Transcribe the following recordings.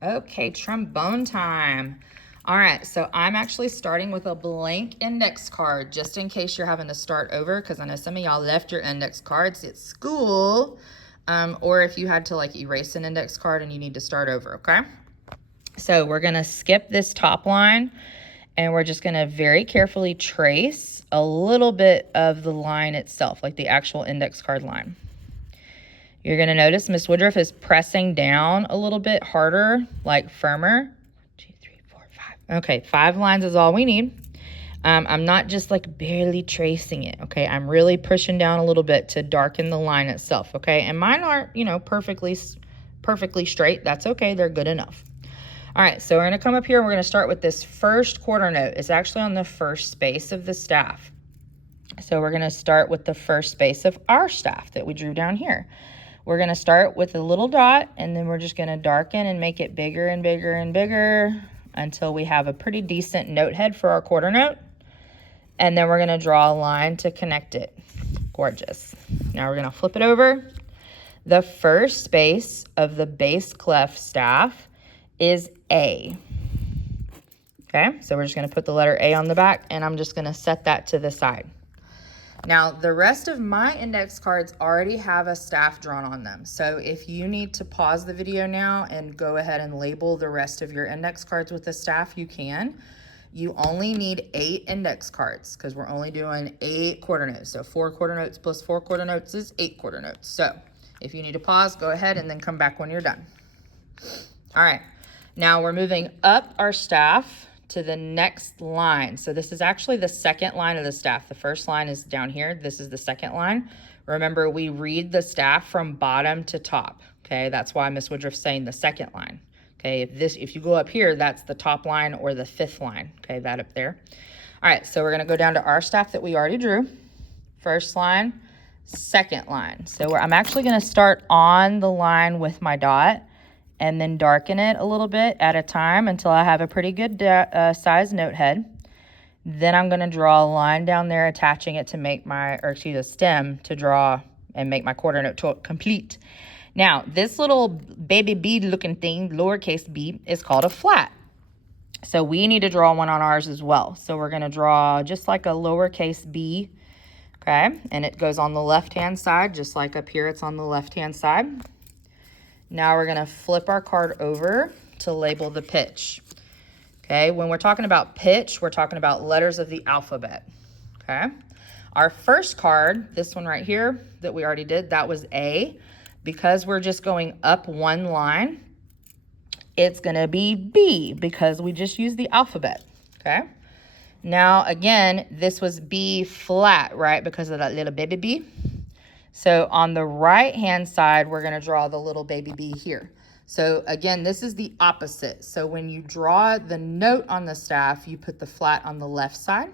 Okay, trombone time. All right, so I'm actually starting with a blank index card just in case you're having to start over, because I know some of y'all left your index cards at school, or if you had to like erase an index card and you need to start over, okay? So we're gonna skip this top line and we're just gonna very carefully trace a little bit of the line itself, like the actual index card line. You're going to notice Miss Woodruff is pressing down a little bit harder, like firmer. 1, 2, 3, 4, 5. Okay, 5 lines is all we need. I'm not just like barely tracing it, okay? I'm really pushing down a little bit to darken the line itself, okay? And mine aren't, you know, perfectly straight. That's okay. They're good enough. All right, so we're going to come up here and we're going to start with this first quarter note. It's actually on the first space of the staff. So we're going to start with the first space of our staff that we drew down here. We're going to start with a little dot, and then we're just going to darken and make it bigger and bigger and bigger until we have a pretty decent note head for our quarter note. And then we're going to draw a line to connect it. Gorgeous. Now we're going to flip it over. The first space of the bass clef staff is A. Okay, so we're just going to put the letter A on the back, and I'm just going to set that to the side. Now, the rest of my index cards already have a staff drawn on them. So if you need to pause the video now and go ahead and label the rest of your index cards with the staff, you can. You only need 8 index cards because we're only doing 8 quarter notes. So 4 quarter notes plus 4 quarter notes is 8 quarter notes. So if you need to pause, go ahead and then come back when you're done. All right, now we're moving up our staff to the next line. So this is actually the second line of the staff. The first line is down here. This is the second line. Remember, we read the staff from bottom to top. Okay, that's why Miss Woodruff's saying the second line. Okay, if you go up here, that's the top line or the 5th line. Okay, that up there. All right, so we're gonna go down to our staff that we already drew. First line, second line. So I'm actually gonna start on the line with my dot and then darken it a little bit at a time until I have a pretty good size note head. Then I'm going to draw a line down there attaching it to make a stem to draw and make my quarter note complete. Now, this little baby bead looking thing, lowercase b, is called a flat. So we need to draw one on ours as well. So we're going to draw just like a lowercase b, okay? And it goes on the left-hand side, just like up here it's on the left-hand side. Now we're going to flip our card over to label the pitch. Okay, when we're talking about pitch, we're talking about letters of the alphabet. Okay, our first card, this one right here that we already did, that was A. Because we're just going up one line, it's going to be B because we just used the alphabet. Okay, now again, this was B flat, right, because of that little baby B. So on the right-hand side, we're going to draw the little baby B here. So again, this is the opposite. So when you draw the note on the staff, you put the flat on the left side.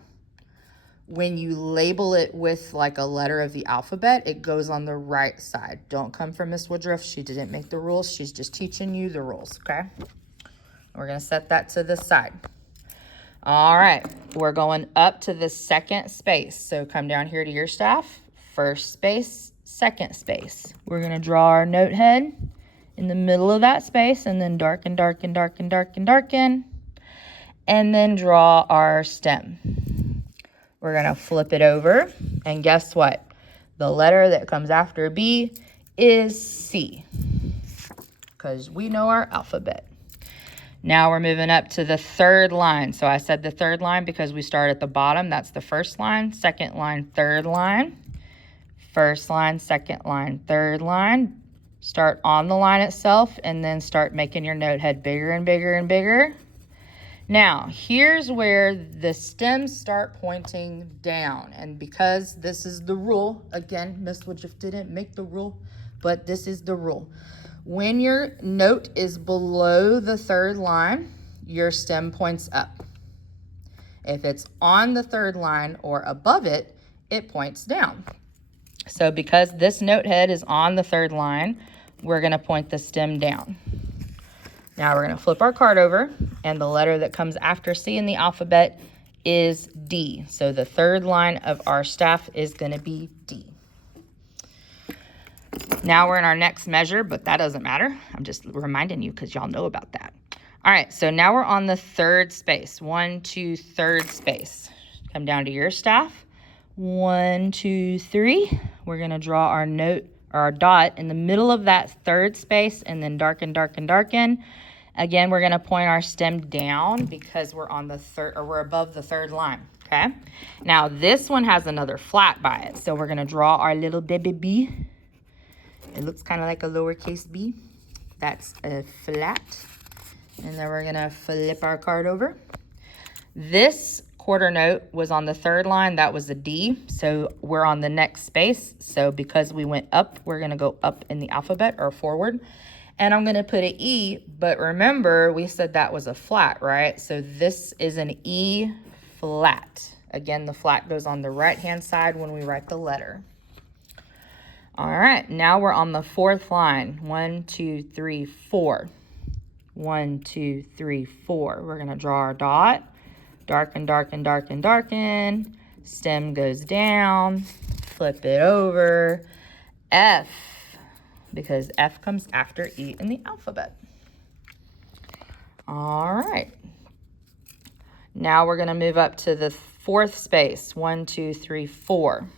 When you label it with like a letter of the alphabet, it goes on the right side. Don't come from Miss Woodruff. She didn't make the rules. She's just teaching you the rules, okay? We're going to set that to the side. All right, we're going up to the second space. So come down here to your staff, first space, second space. We're going to draw our note head in the middle of that space and then darken, darken, darken, darken, darken, and then draw our stem. We're going to flip it over, and guess what? The letter that comes after B is C because we know our alphabet. Now we're moving up to the third line. So I said the third line because we start at the bottom. That's the first line, second line, third line. First line, second line, third line. Start on the line itself and then start making your note head bigger and bigger and bigger. Now, here's where the stems start pointing down. And because this is the rule, again, Miss Woodruff didn't make the rule, but this is the rule. When your note is below the third line, your stem points up. If it's on the third line or above it, it points down. So because this note head is on the third line, we're going to point the stem down. Now we're going to flip our card over, and the letter that comes after C in the alphabet is D. So the third line of our staff is going to be D. Now we're in our next measure, but that doesn't matter. I'm just reminding you because y'all know about that. All right, so now we're on the third space. 1, 2, third space. Come down to your staff. 1, 2, 3. We're gonna draw our note or our dot in the middle of that third space and then darken, darken, darken. Again, we're gonna point our stem down because we're on the third, or we're above the third line, okay? Now this one has another flat by it. So we're gonna draw our little baby B. It looks kind of like a lowercase b. That's a flat. And then we're gonna flip our card over. This quarter note was on the third line. That was a D. So we're on the next space. So because we went up, we're gonna go up in the alphabet or forward. And I'm gonna put an E, but remember we said that was a flat, right? So this is an E flat. Again, the flat goes on the right-hand side when we write the letter. All right, now we're on the fourth line. 1, 2, 3, 4. 1, 2, 3, 4. We're gonna draw our dot. Darken, darken, darken, darken. Stem goes down. Flip it over. F, because F comes after E in the alphabet. All right. Now we're gonna move up to the fourth space. 1, 2, 3, 4.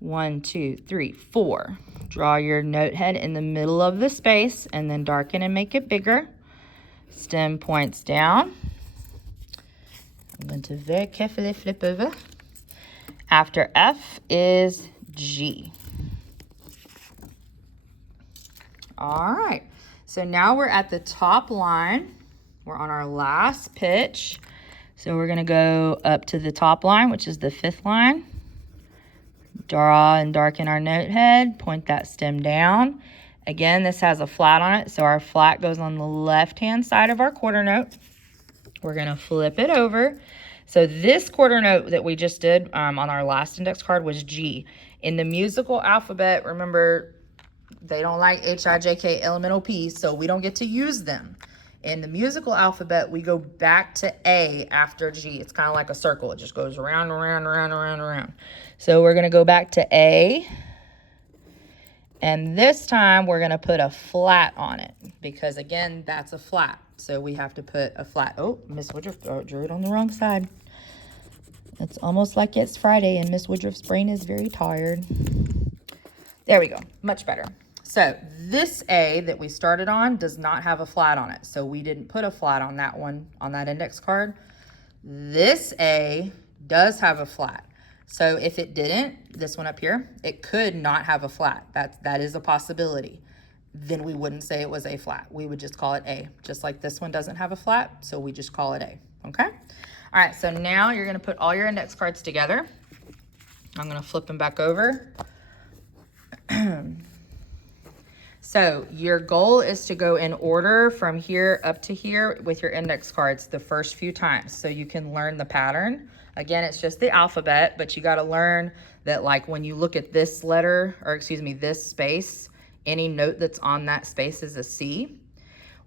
1, 2, 3, 4. Draw your note head in the middle of the space and then darken and make it bigger. Stem points down. I'm going to very carefully flip over. After F is G. All right, so now we're at the top line. We're on our last pitch. So we're gonna go up to the top line, which is the fifth line. Draw and darken our note head, point that stem down. Again, this has a flat on it, so our flat goes on the left-hand side of our quarter note. We're gonna flip it over. So this quarter note that we just did on our last index card was G. In the musical alphabet, remember, they don't like H, I, J, K, L, M, N, O, P, so we don't get to use them. In the musical alphabet, we go back to A after G. It's kind of like a circle. It just goes around, around, around, around, around. So we're going to go back to A. And this time, we're going to put a flat on it. Because, again, that's a flat. So we have to put a flat. Oh, Miss Woodruff drew it on the wrong side. It's almost like it's Friday and Miss Woodruff's brain is very tired. There we go. Much better. So this A that we started on does not have a flat on it. So we didn't put a flat on that one, on that index card. This A does have a flat. So if it didn't, this one up here, it could not have a flat. That is a possibility. Then we wouldn't say it was A flat. We would just call it A. Just like this one doesn't have a flat, so we just call it A, okay? All right, so now you're gonna put all your index cards together. I'm gonna flip them back over. So your goal is to go in order from here up to here with your index cards the first few times so you can learn the pattern. Again, it's just the alphabet, but you got to learn that, like, when you look at this letter, or excuse me, this space, any note that's on that space is a C.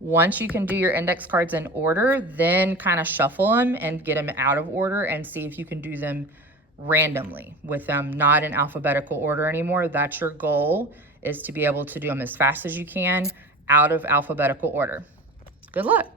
Once you can do your index cards in order, then kind of shuffle them and get them out of order and see if you can do them randomly with them not in alphabetical order anymore. That's your goal, is to be able to do them as fast as you can out of alphabetical order. Good luck.